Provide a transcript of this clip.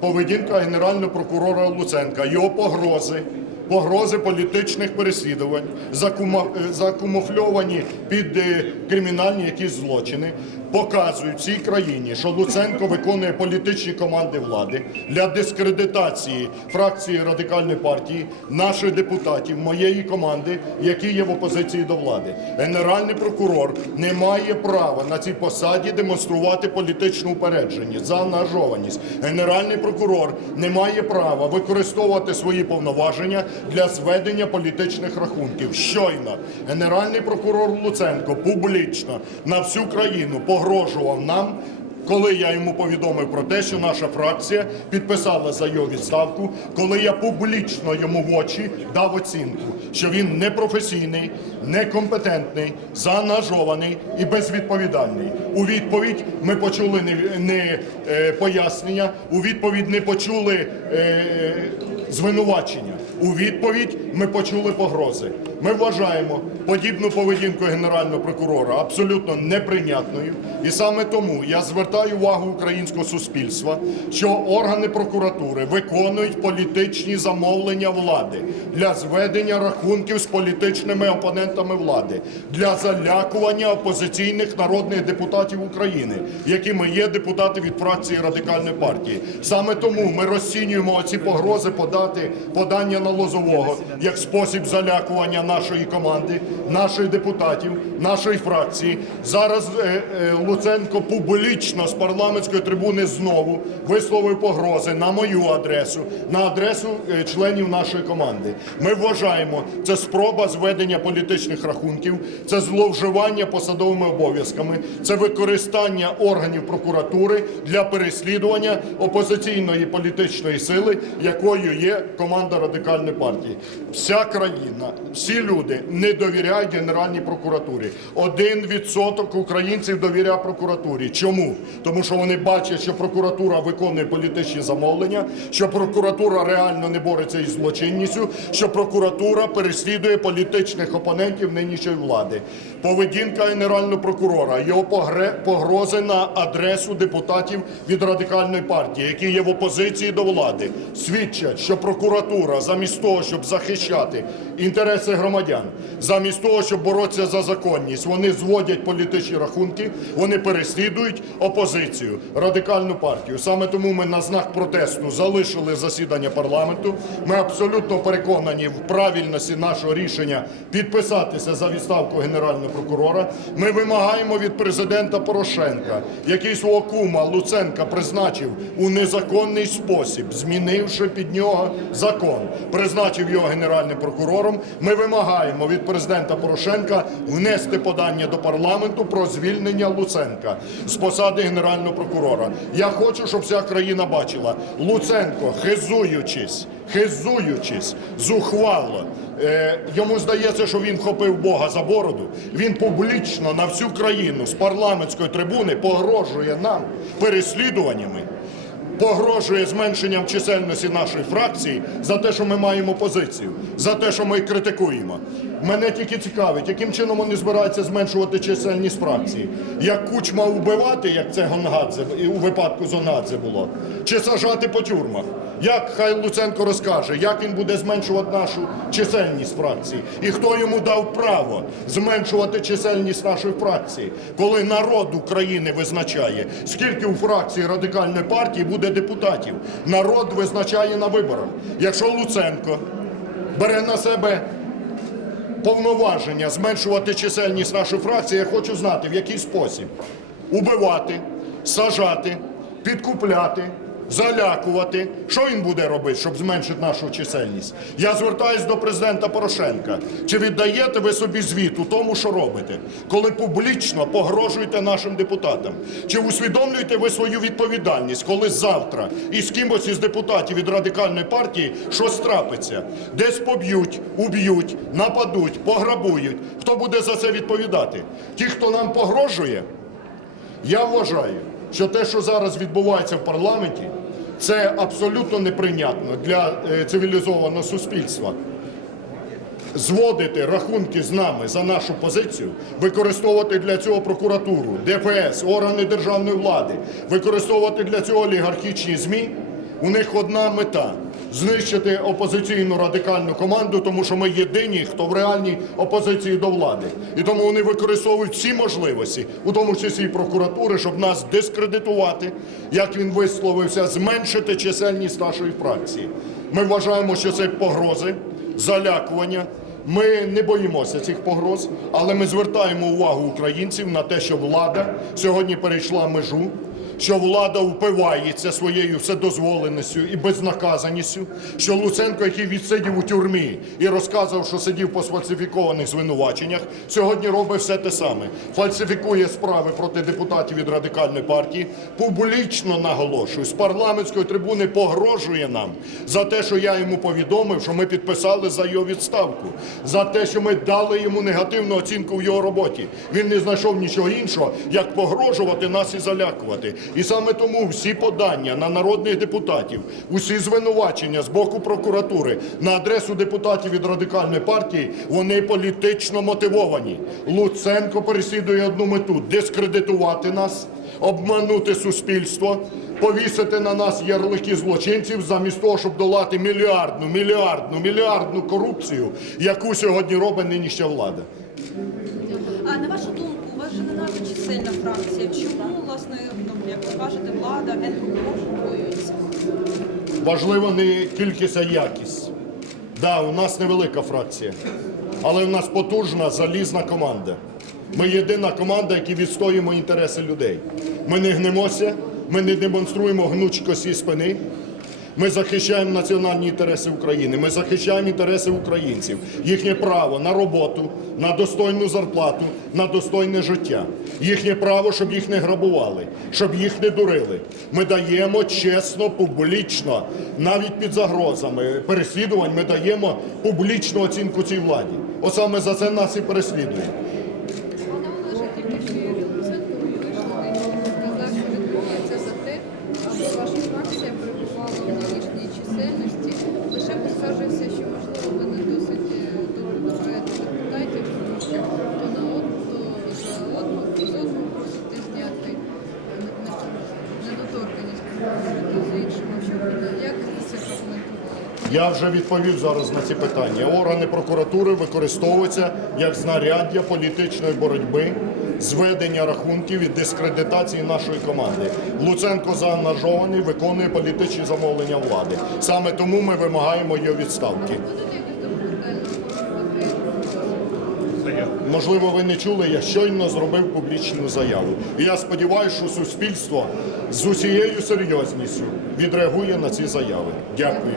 поведінка генерального прокурора Луценка, його погрози, погрози політичних переслідувань, закума- е, під е, кримінальні якісь злочини, показують всій країні, що Луценко виконує політичні команди влади для дискредитації фракції радикальної партії, наших депутатів, моєї команди, які є в опозиції до влади. Генеральний прокурор не має права на цій посаді демонструвати політичну упередженість, заангажованість. Генеральний прокурор не має права використовувати свої повноваження для зведення політичних рахунків. Щойно генеральний прокурор Луценко публічно на всю країну погрожував нам. Коли я йому повідомив про те, що наша фракція підписала за його відставку, коли я публічно йому в очі дав оцінку, що він непрофесійний, некомпетентний, заангажований і безвідповідальний. У відповідь ми почули не, не е, пояснення, у відповідь не почули е, звинувачення. У відповідь ми почули погрози. Ми вважаємо подібну поведінку генерального прокурора абсолютно неприйнятною. І саме тому я звертаю увагу українського суспільства, що органи прокуратури виконують політичні замовлення влади для зведення рахунків з політичними опонентами влади, для залякування опозиційних народних депутатів України, якими є депутати від фракції радикальної партії. Саме тому ми розцінюємо ці погрози подати подання на Лозового як спосіб залякування нашої команди, наших депутатів, нашої фракції. Зараз е, е, Луценко публічно з парламентської трибуни знову висловив погрози на мою адресу, на адресу е, членів нашої команди. Ми вважаємо, це спроба зведення політичних рахунків, це зловживання посадовими обов'язками, це використання органів прокуратури для переслідування опозиційної політичної сили, якою є команда радикальної партії. Вся країна, всі люди не довіряють Генеральній прокуратурі. Один відсоток українців довіряє прокуратурі. Чому? Тому що вони бачать, що прокуратура виконує політичні замовлення, що прокуратура реально не бореться із злочинністю, що прокуратура переслідує політичних опонентів нинішньої влади. Поведінка генерального прокурора, його погрози на адресу депутатів від радикальної партії, які є в опозиції до влади, свідчать, що прокуратура замість того, щоб захищати інтереси громадян, замість того, щоб боротися за законність, вони зводять політичні рахунки, вони переслідують опозицію, радикальну партію. Саме тому ми на знак протесту залишили засідання парламенту. Ми абсолютно переконані в правильності нашого рішення підписатися за відставку генерального прокурора. Ми вимагаємо від президента Порошенка, який свого кума Луценка призначив у незаконний спосіб, змінивши під нього закон, призначив його генеральним прокурором. Ми вимагаємо від президента Порошенка внести подання до парламенту про звільнення Луценка з посади генерального прокурора. Я хочу, щоб вся країна бачила Луценко, хизуючись, хизуючись, зухвало. Е, йому здається, що він вхопив Бога за бороду. Він публічно на всю країну з парламентської трибуни погрожує нам переслідуваннями погрожує зменшенням чисельності нашої фракції за те, що ми маємо позицію, за те, що ми критикуємо. Мене тільки цікавить, яким чином вони збираються зменшувати чисельність фракції. Як кучма вбивати, як це Гонгадзе, у випадку з було, чи сажати по тюрмах. Як хай Луценко розкаже, як він буде зменшувати нашу чисельність фракції? І хто йому дав право зменшувати чисельність нашої фракції, коли народ України визначає, скільки у фракції радикальної партії буде депутатів. Народ визначає на виборах. Якщо Луценко бере на себе повноваження зменшувати чисельність нашої фракції, я хочу знати, в який спосіб убивати, сажати, підкупляти. Залякувати, що він буде робити, щоб зменшити нашу чисельність? Я звертаюсь до президента Порошенка. Чи віддаєте ви собі звіт у тому, що робите, коли публічно погрожуєте нашим депутатам? Чи усвідомлюєте ви свою відповідальність, коли завтра із кимось із депутатів від радикальної партії щось трапиться? Десь поб'ють, уб'ють, нападуть, пограбують. Хто буде за це відповідати? Ті, хто нам погрожує? Я вважаю, що те, що зараз відбувається в парламенті, це абсолютно неприйнятно для е, цивілізованого суспільства. Зводити рахунки з нами за нашу позицію, використовувати для цього прокуратуру, ДФС, органи державної влади, використовувати для цього олігархічні ЗМІ. У них одна мета знищити опозиційну радикальну команду, тому що ми єдині, хто в реальній опозиції до влади. І тому вони використовують всі можливості, у тому числі і прокуратури, щоб нас дискредитувати, як він висловився, зменшити чисельність нашої фракції. Ми вважаємо, що це погрози, залякування. Ми не боїмося цих погроз, але ми звертаємо увагу українців на те, що влада сьогодні перейшла межу, що влада впивається своєю вседозволеністю і безнаказаністю, що Луценко, який відсидів у тюрмі і розказував, що сидів по сфальсифікованих звинуваченнях, сьогодні робить все те саме. Фальсифікує справи проти депутатів від радикальної партії, публічно наголошую, з парламентської трибуни погрожує нам за те, що я йому повідомив, що ми підписали за його відставку, за те, що ми дали йому негативну оцінку в його роботі. Він не знайшов нічого іншого, як погрожувати нас і залякувати. І саме тому всі подання на народних депутатів, усі звинувачення з боку прокуратури на адресу депутатів від радикальної партії, вони політично мотивовані. Луценко переслідує одну мету дискредитувати нас, обманути суспільство. Повісити на нас ярлики злочинців замість того, щоб долати мільярдну, мільярдну, мільярдну корупцію, яку сьогодні робить нинішня влада. А на вашу думку, у вас же не надто чисельна фракція. Чому, власне, ну, як ви кажете, влада, генпрокурор побоюється? Важливо не кількість, а якість. Да, у нас невелика фракція, але у нас потужна залізна команда. Ми єдина команда, які відстоюємо інтереси людей. Ми не гнемося, ми не демонструємо гнучкості спини. Ми захищаємо національні інтереси України. Ми захищаємо інтереси українців, їхнє право на роботу, на достойну зарплату, на достойне життя, їхнє право, щоб їх не грабували, щоб їх не дурили. Ми даємо чесно, публічно, навіть під загрозами переслідувань. Ми даємо публічну оцінку цій владі. От саме за це нас і переслідують. Пане Олеже, тільки що Юрій Луценко вийшов і сказав, що відбувається за те, аби ваша фракція перебувала в нинішній чисельності. Лише поскаржився, що можливо ви не досить е, добре добираєте депутатів, тому що то на од, то за одну, то з одну просите зняти е, не- не- недоторканність прокурора, то з іншого. Що буде? Як ви це прокоментували? Я вже відповів зараз на ці питання. Органи прокуратури використовуються як знаряддя політичної боротьби, зведення рахунків і дискредитації нашої команди. Луценко заангажований, виконує політичні замовлення влади. Саме тому ми вимагаємо його відставки. Можливо, ви не чули, я щойно зробив публічну заяву. І я сподіваюся, що суспільство з усією серйозністю відреагує на ці заяви. Дякую.